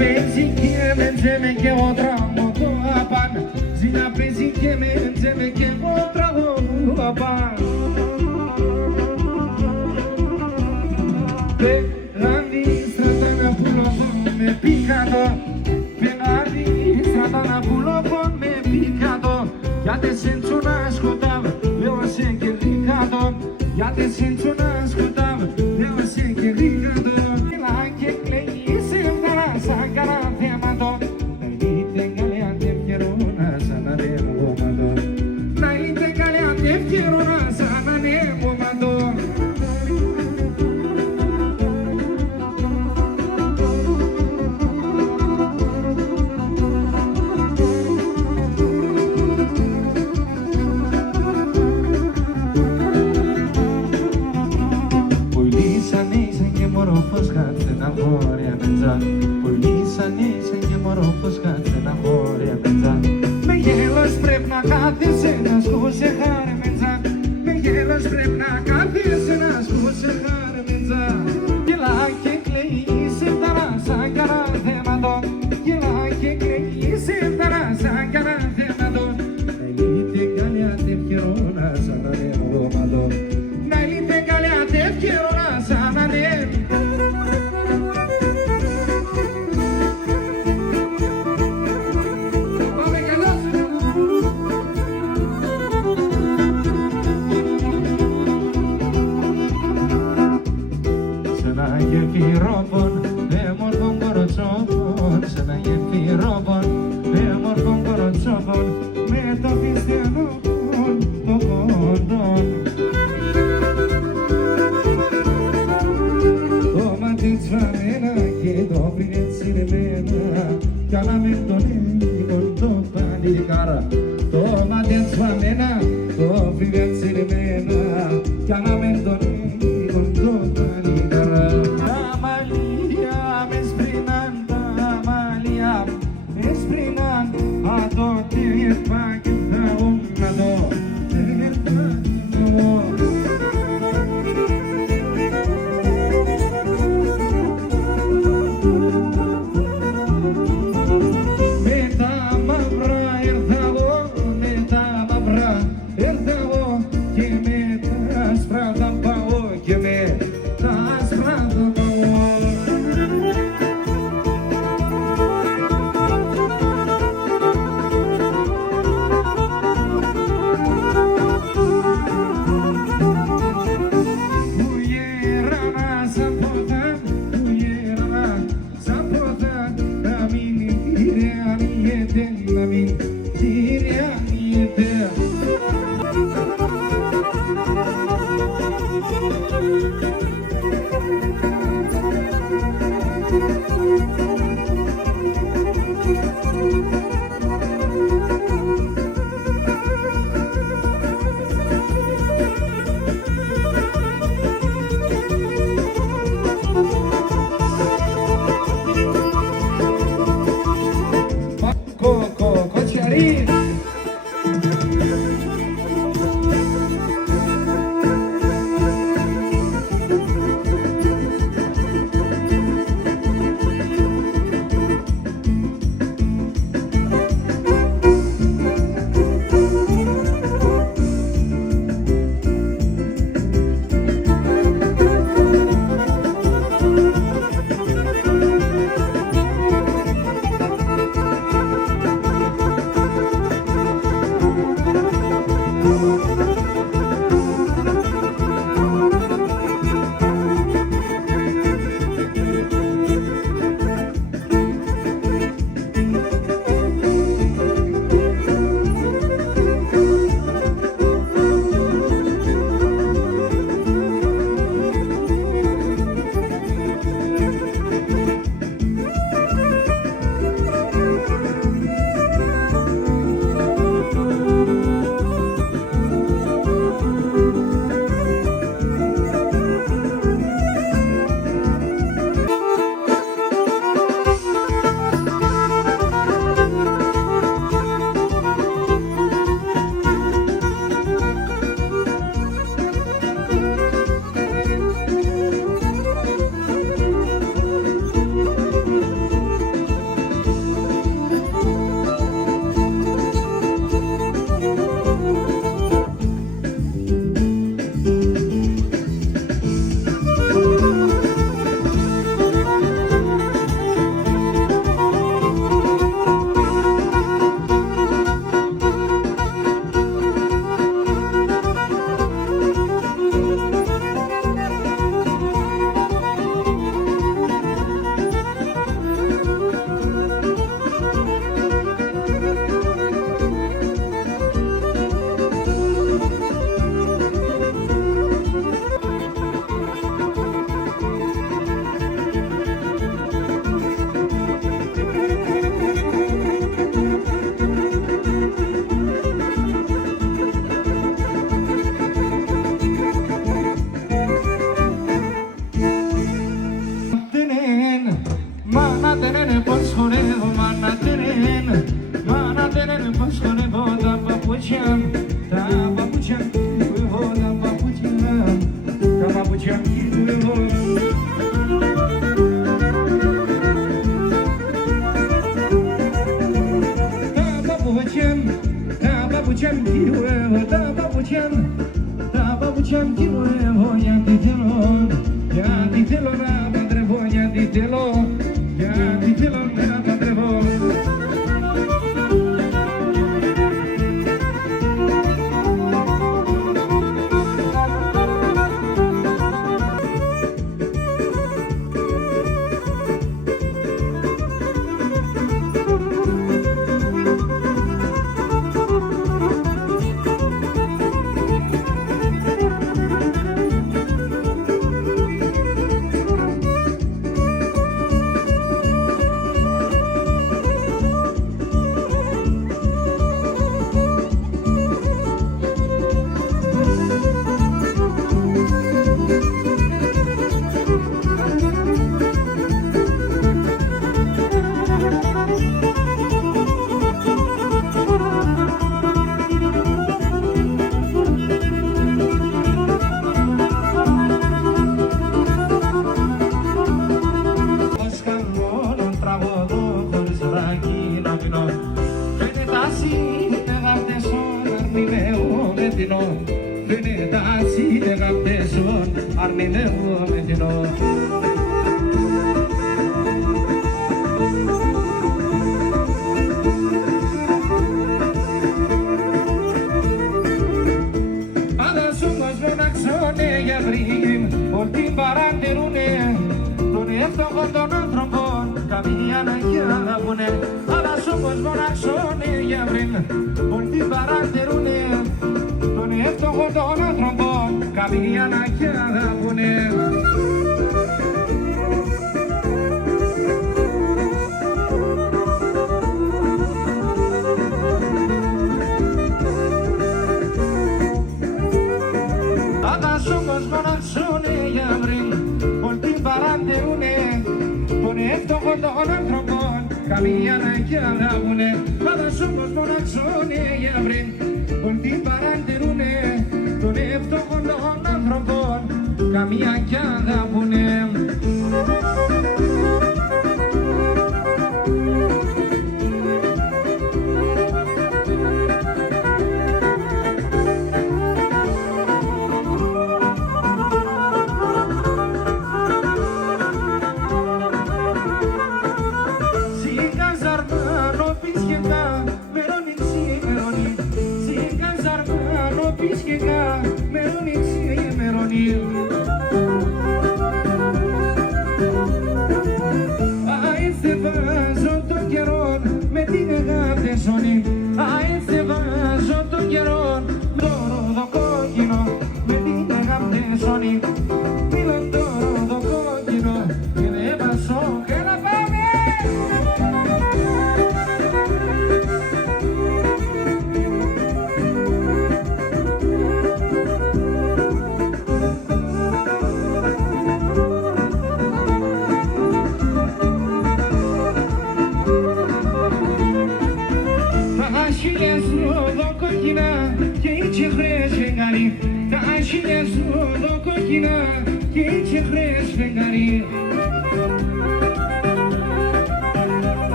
pensi che me che ho trovato a pan Zina pensi che me che ho trovato a pan Pelandi stradana pulo me piccato Pelandi stradana pulo me piccato Ya te senso nascotava Leo se che ricato Ya te senso nascotava Leo se che ricato La che lei sembra sagara fiammato Dai te galeante fierona sana ne uomato Dai te galeante fierona sana ne uomato Nahoria benza, polisa ni senje moro poskate nahoria benza. Me jelo sprep na kati se nas kuse hare benza. Me jelo sprep na kati se nas kuse hare benza. Yela ke klei se tara sangara de mado. Yela ke klei se tara sangara de mado. Nailite galiate fierona sana de mado. Nailite galiate fierona sana de Toma dentro sua mena, tô vivendo cinemena, chiamamento ni con tutta ligara. Amalia, me esprinan, a tutti θέλω να παντρεύω, γιατί θέλω να παντρεύω. Ότι παρατηρούνε τον εύτοχο των άνθρωπων καμία αναγκαία να πούνε, αλλά όμως μοναξώνε για βρήν. Ότι παρατηρούνε τον εύτοχο των άνθρωπων καμία αναγκαία να πούνε. Των άνθρωπων καμία αναγκαία να πούνε, αλλά όμως μοναξώνε για βρήν. Ότι παρατηρούνε τον εύτοχο των άνθρωπων καμία αναγκαία να πούνε.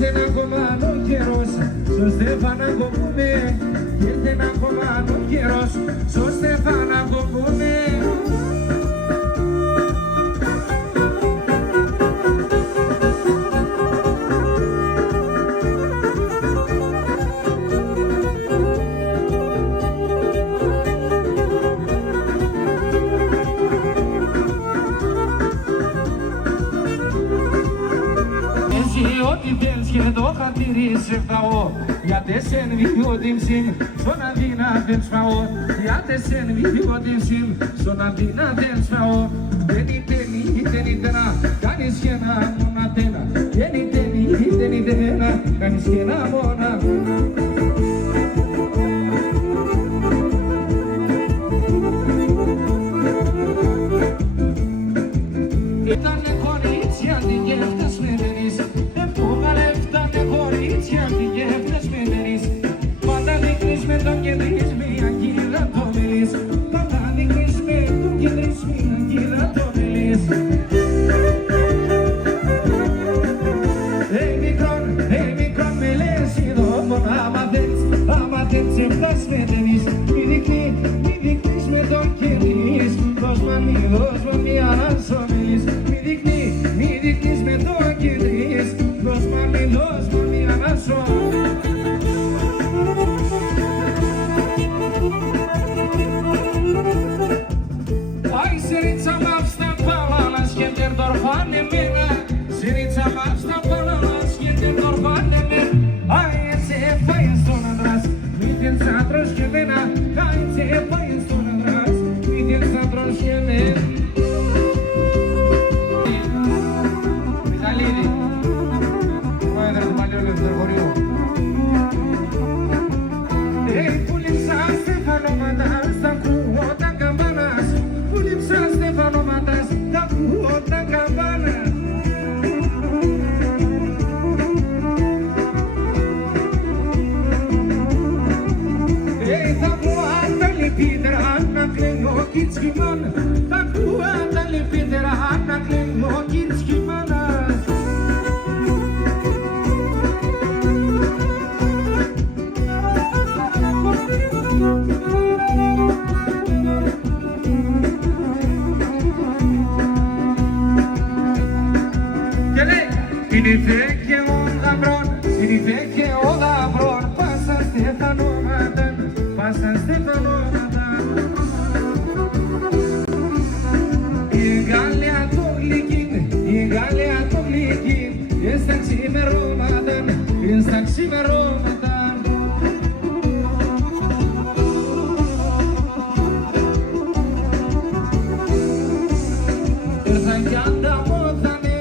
ήρθε ένα κομμάτι καιρός, στο Στεφάνακο που με. Ήρθε ένα κομμάτι καιρός, στο Στεφάνακο που με. Ό,τι θέλεις και το χατήρι σε φάω. Γιατί σεν βιβλίο την ψήμ, στον Αθήνα δεν σφάω. Γιατί σεν βιβλίο την ψήμ, στον Αθήνα δεν σφάω. Δεν είτε να κάνεις και ένα μονατένα. Δεν είτε να κάνεις και ένα μονα. Ήτανε κορίτσια την γεύτες με δενείς. Φτάνε κορίτσια την γεύτες με δενείς. Πάντα δείχνεις με τον κεντρής μια κύλα το μελείς. Πάντα δείχνεις με τον κεντρής μια κύλα το μελείς. Μικρόν με λες εδώ μόνο άμα δεν τσεφτάς με δενείς. Μη δείχνεις με τον κεντρής. Δώσ' μ' μια να σ' ομιλείς. Μη δείχνεις με τον κεντρής. Δώσ' μ' μια να σ' Ai, sirița mea stă pe la schender doar banii mele. Sirița mea stă pe la schender doar banii mele. Ai, se fai în stonă dras, mi-ten să atroși vena. Ai, se fai în stonă dras, mi-ten să atroși vena. Misalini, mai drag maliole de Horiu. Ei, pulim sa Stefano Matas, da cu o da campanas. Pulim sa Stefano Matas, da cu o da campanas. Ei, da cu ata lipidera, Anna Klengo Kitskiman. Da cu ata lipidera, Anna Klengo Kitskimanas. Ini vecchie o labron, passa Stefano Matan, passa Stefano Matan. Igalia toglikin, instant simero Matan, instant simero Matan. Zanganda motane,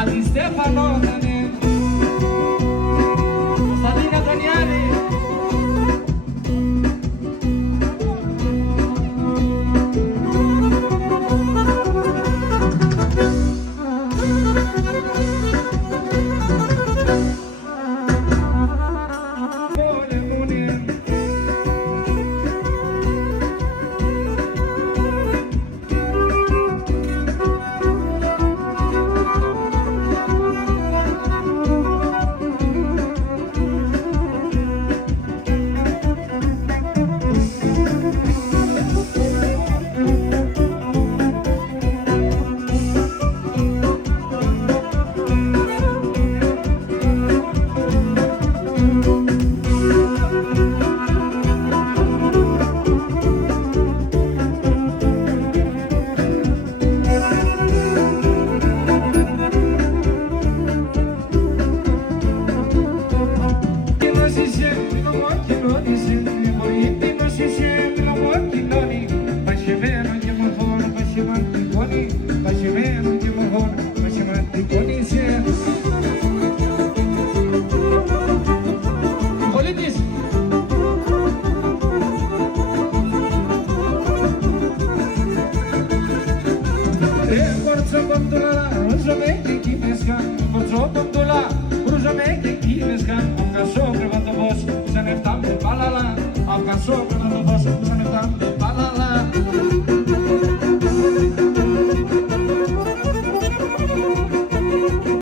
Adi Stefano Zane, Costadina Daniani. Forza quando la rosa vedi chi pesca, forza quando